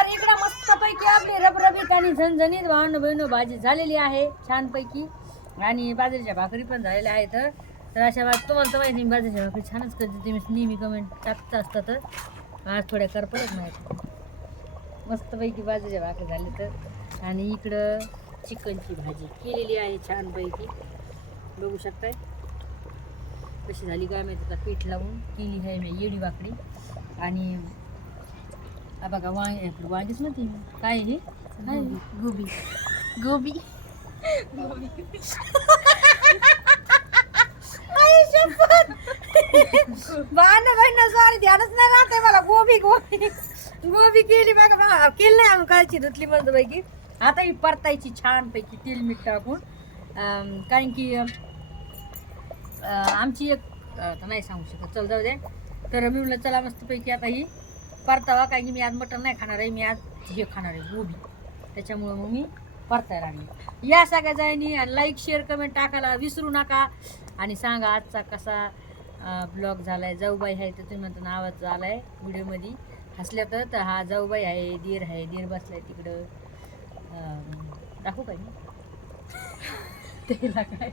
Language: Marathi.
तर इकडं मस्तपैकी आपली रबरबीत आणि झणझणीत भावनं भाजी झालेली आहे छानपैकी. आणि बाजरीच्या भाकरी पण झालेल्या आहेत. तर अशा बात तुम्हाला तर माहिती बाजरीच्या भाकरी छानच करते, तुम्ही नेहमी कमेंट टाकत असतात. आज थोड्या करपलच माहिती. मस्तपैकी बाजरीच्या भाकरी झाली तर. आणि इकडं चिकनची भाजी केलेली आहे छानपैकी, बघू शकताय कशी झाली काय माहिती. आता पीठ लावून केली आहे मी येडी भाकरी. आणि बघा वांगीच म्हणते मी. काय हे गोबी गोबी सॉरी ध्यानच नाही राहते मला. गोबी गोबी गोबी केली बघा. केली नाही आम्ही कालची धुतली मस्त पैकी. आता ही परतायची छानपैकी तेल मीठ टाकून. कारण की आमची एक आता नाही सांगू शकत, चल जाऊ दे. तर मी म्हणलं चला मस्तपैकी आता ही परतावा. कारण की मी आज मटण नाही खाणार आहे, मी आज हे खाणार आहे गोबी. त्याच्यामुळं मग मी परतायला लागली. या सगळ्या जायनी लाईक शेअर कमेंट टाकायला विसरू नका. आणि सांगा आजचा कसा ब्लॉग झालाय. जाऊबाई आहे तर तुम्ही म्हणता आवाज झालाय व्हिडिओमध्ये हसल्या तर हा जाऊबाई आहे, दीर आहे, दीर बसलाय तिकडं. दाखवू काय मी त्याला काय